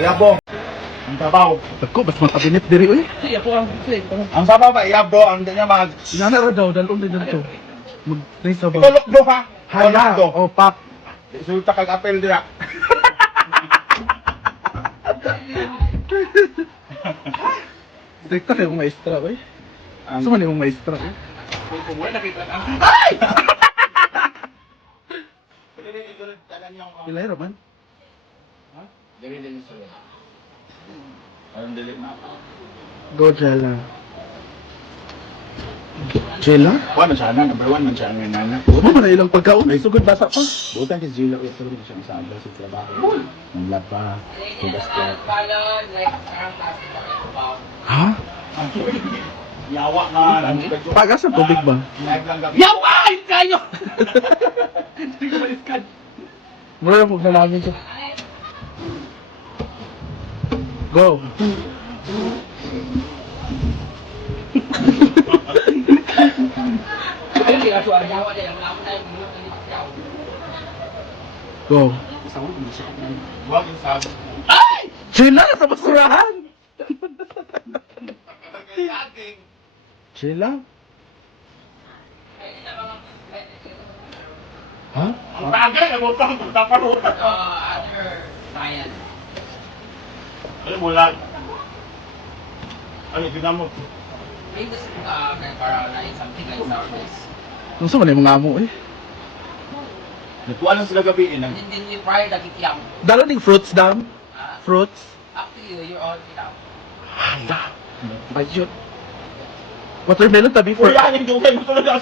iyabo. Ang sabaw. Dako, bas makabinet diri oy. Siya po ang flip. Ang sabaw ba iyabo, ang danya mag... Inana ra daw dalon din dito. Mag sa ba? Itulok do ha. Hala, do. oh pak. Sulta kag apel dira. Direkta kayo maestra oy. Ang man yung maestra oy? Pilay ra man. Anong dili na? Go Jella. Jella? One man siya na, number one man siya ang nana. Ano man na ilang pagkaon ay sugod basa pa. Butan kay Zila ito rin siya sa abla sa trabaho. Ang laba, tugas ko. Ha? Yawa na, ang medyo. Paga sa tubig ba? Yawa! Kayo! Hindi ko maiskan. Mura mo na namin to. Go. Ayun, hindi ka suwa. Yawa din. Wala mo tayong minuto ni Go. Yung sabi. Jella sa basurahan. Jella? Ha? Ang tagay, ang utang, taparutan. Uh, other science. Ano mo lang? Ano, tignan mo. Famous uh, kay Caroline, something like sourness. Kung saan man yung mga amo eh. Natuwa lang sila gabi, eh, nang then you prior na kikiyam. Dalo ning fruits dam. Fruits. up to you, you're all kikiyam. Hala. Bayot. Watermelon tabi for... Kuya, yung dugay mo tulad ang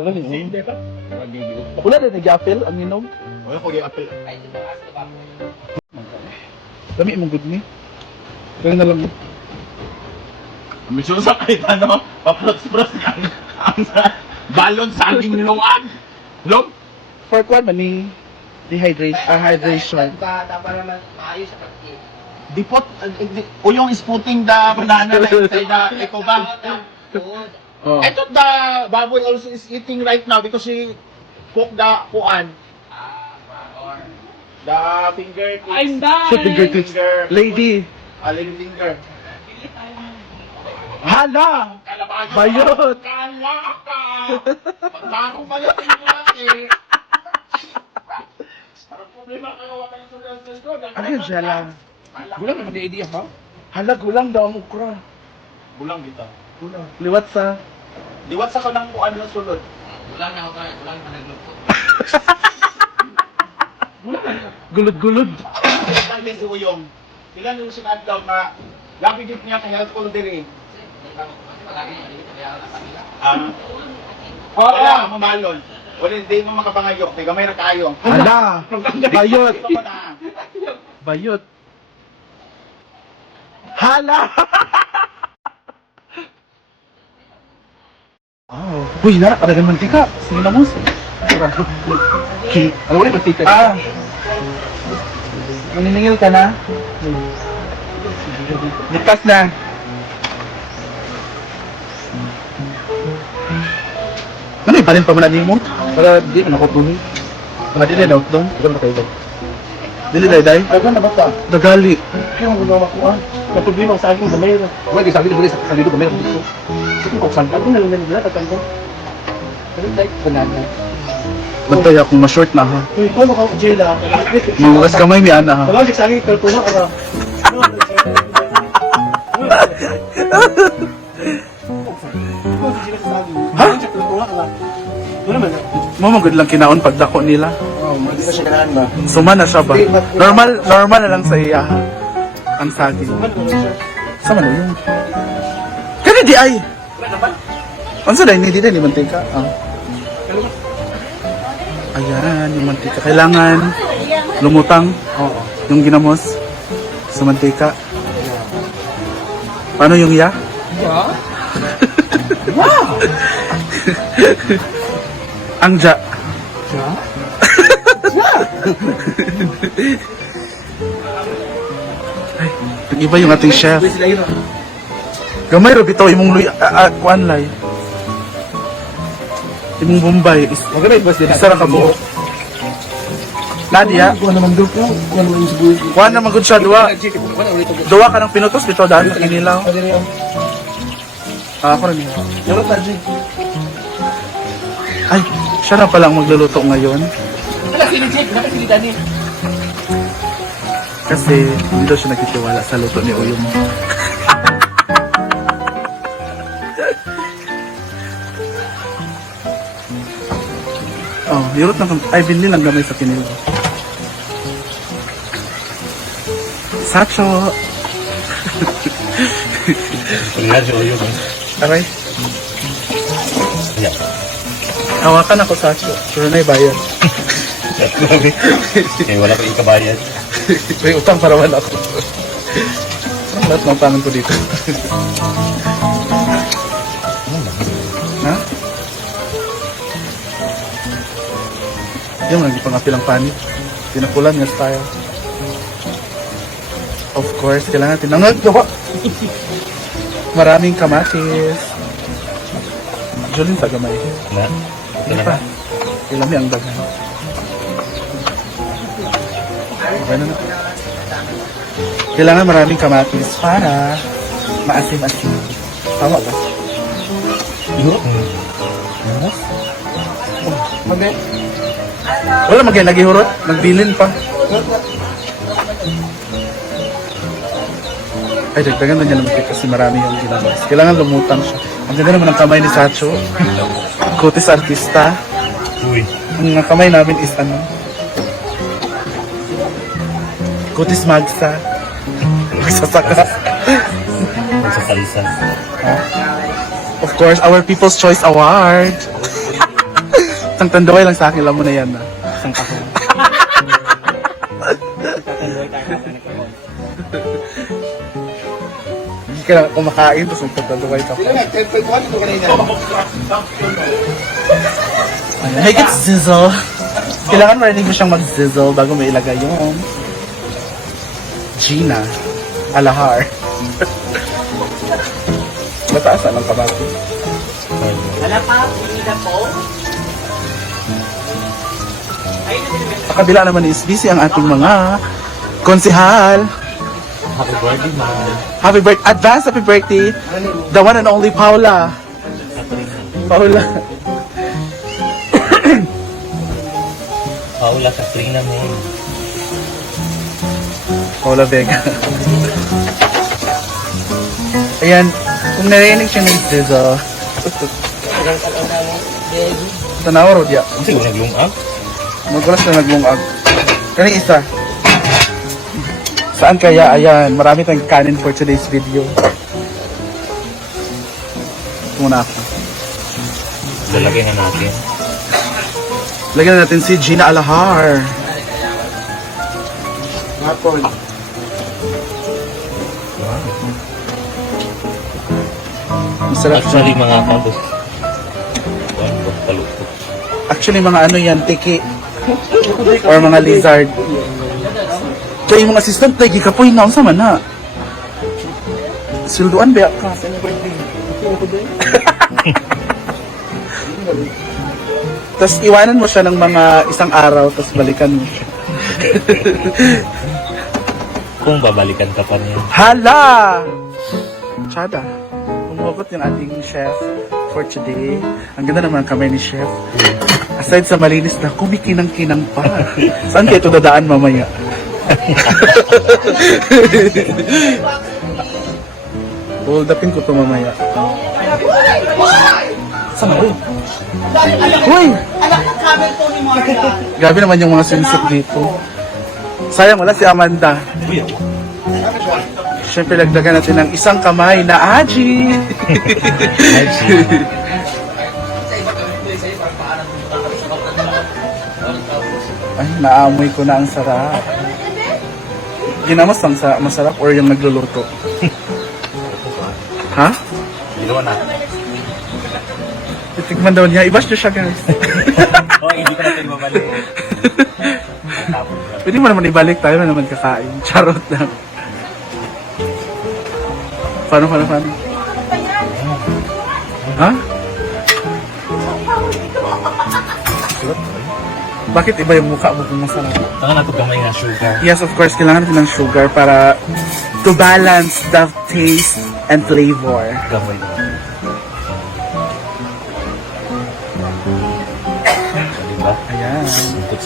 sildo. Dalo ning Hindi ba? Wala din nag-apple ang inom. Wala ko yung ask about Dami mong good ni. Kaya na lang. May susa kahit ano, papros-pros ka. Ang sa- balon sa aking nilungan. Lom? For kwan man ni dehydration, ah, hydration. Bata pa naman maayos sa pag-i. Dipot, uh, di, uyong is putting the banana like inside the eco bag. Oh. I thought the baboy also is eating right now because she poke the kuan, the finger. I'm back! Sa fingertips. Lady. A little finger. Hala! Bayot! Kala ka! Pagkakong malating mo natin. Parang problema kayo wala yung sugal sa ito. Ano yun siya lang? Gulang naman di idea ha? Hala, gulang daw ang ukra. Bulang kita. Liwat sa... Diwat sa ko ng kuan ng sulod. Gulang na ako tayo, gulang na naglupot. Gulod-gulod. Ilan din si Uyong. Ilan yung sinadlaw na Laki din niya kay health call diri. Ah. Oo, oh, mamalon. Wala hindi mo makapangayok. Kaya gamay ra kayo. Hala! Bayot! Na. Bayot! Hala! Oh. Uy, nara, kadagan mantika. Sige na mo. Ano wala mantika? Ah! Maniningil ka na? Likas na. Ano yung parin pa man mo? Para di man ako tuloy. Dili na doon. Ikaw na kayo Dili day day. Ay, ba na ba ta? Dagali. Kaya mo ginawa ko ah. Ang problema sa akin, gamay. Wala di sabi dili sa dito gamay dito. Sige ko saan. Ako na lang nila tatanda. Pero like banana. Bantay akong ma-short na ha. Uy, ko ka jela. Mga kamay mi ana ha. Wala si sagi kalkula ka ra. Ha? Mo magud lang kinaon pagdako nila. Oh, hindi ka siya ba? Suma na siya ba? Normal normal na lang sa iya ha. Ang. Sa man yun? Kani di ay. Unsa dai ni di dai ni mantika? Ah. Ayan, yung mantika. Kailangan lumutang. Oo. Yung ginamos sa mantika. Paano yung ya? Ang ja. Ay, nag-iba yung ating chef. Gamay ro bitaw imong luy kuan lay. Imong Bombay. Is, Maganda ba sila? isa ra ka buok. Nadia, Kuha naman doon po. Kuha naman yung sibuyo. kuha na magud siya duwa. Naman ito. Duwa ka ng pinutos bitaw daan sa yung... Ah, ako rin. yun. Yung na, Jig. Ay, siya na palang magluluto ngayon. Wala, sili Jig. Wala, Dani. Kasi hindi daw siya nagtitiwala sa luto ni Uyong. Na kam- Ay, binili lang gamay sa kinilo. Sacho! Si Oyo. Aray, Yeah. hawakan ako Sacho. Sure na bayad. Kaya wala pa ikabayad. May utang para wala ako. Ang lahat ng pangan ko dito. Yung naging pangapilang panig. Pinakulan nga style. Of course, kailangan natin ng gawa. Maraming kamatis. Jolin sa gamay. Na? Hindi pa. Ilami ang dagan. Okay na na. Kailangan maraming kamatis para maasim-asim. Tama ba? Magde. Wala magay nagihurot. Nagbilin pa. Ay, dagdagan na niya ng cake kasi marami yung ginabas. Kailangan lumutang siya. Ang ganda naman ang kamay ni Sacho. Kutis artista. Uy. Ang kamay namin is ano? Kutis magsa. Magsasaka. Magsasalisa. Of course, our People's Choice Award. Isang tandaway lang sa akin, alam mo na yan na. Isang kahon. Hindi ka na kumakain, tapos magtatandaway ka pa. Sila nga, 10.1 ito kanina. Ayan, Make it sizzle. Kailangan marinig mo siyang mag-sizzle bago mo ilagay yung Gina Alahar. Mataas ang kabati. Sa kabila naman is busy ang ating mga konsihal. Happy birthday, mama. Happy birthday, advance happy birthday, the one and only Paula. Paula. Paula Katrina mo. Paula Vega. Ayan, kung narinig siya ng sizzle. Tanawa ro diya. Ang siguro naglungag. Magulas na naglungag. Kani isa. Saan kaya? Ayan, marami tayong kanin for today's video. Ito muna ako. Lalagyan na natin. Lagyan na natin si Gina Alahar. Hapon. Masarap siya. Actually, mga. Kuhan ko, paluto. Actually, mga ano yan, tiki. Or mga lizard. Kaya yung mga assistant, lagi ka po inaon sa mana. Silduan ba ka? Tapos iwanan mo siya ng mga isang araw, tapos balikan mo siya. Kung babalikan ka pa niya. Hala! Chada. Umugot yung ating chef for today. Ang ganda naman ang kamay ni chef. Aside sa malinis na, kumikinang-kinang pa. Saan kayo ito dadaan mamaya? Hold upin ko ito mamaya. Saan ba? Uy! Grabe naman yung mga swimsuit dito. Sayang wala si Amanda. Siyempre, lagdagan natin ng isang kamay na Aji. Ay, naamoy ko na ang sarap. Ginamas ang sa masarap or yung nagluluto? ha? Ginawa na. Titikman daw niya. Ibash niyo siya, guys. Oh, hindi ko natin babalik. Pwede mo naman ibalik tayo na naman kakain. Charot lang. Paano, paano, paano? Ha? Bakit iba yung mukha mo kung masarap? Tangan ako gamay nga sugar. Yes, of course, kailangan natin ng sugar para to balance the taste and flavor. Gamay na. Diba? Ayan.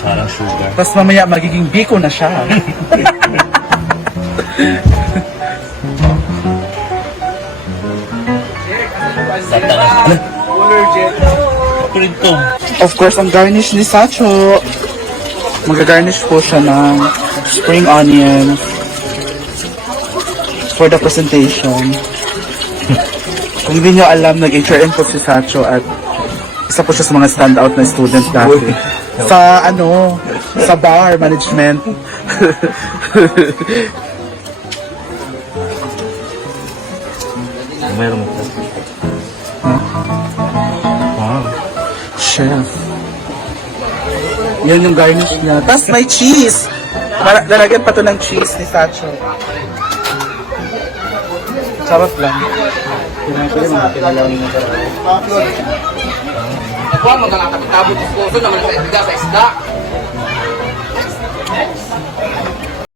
Harang sugar. Tapos mamaya magiging biko na siya. Sa tangan. Kulintong. of course, ang garnish ni Sacho. Mag-garnish po siya ng spring onion for the presentation. Kung hindi nyo alam, nag-HRM po si Sacho at isa po siya sa mga standout na student dati. Sa ano, sa bar management. Mayroon mo. Chef. Yan yung garnish niya. Tapos may cheese. Mara- Lalagyan pa to ng cheese ni Sacho. Sarap lang. Ako ang mga nakakabot-abot sa puso naman sa isda sa isda.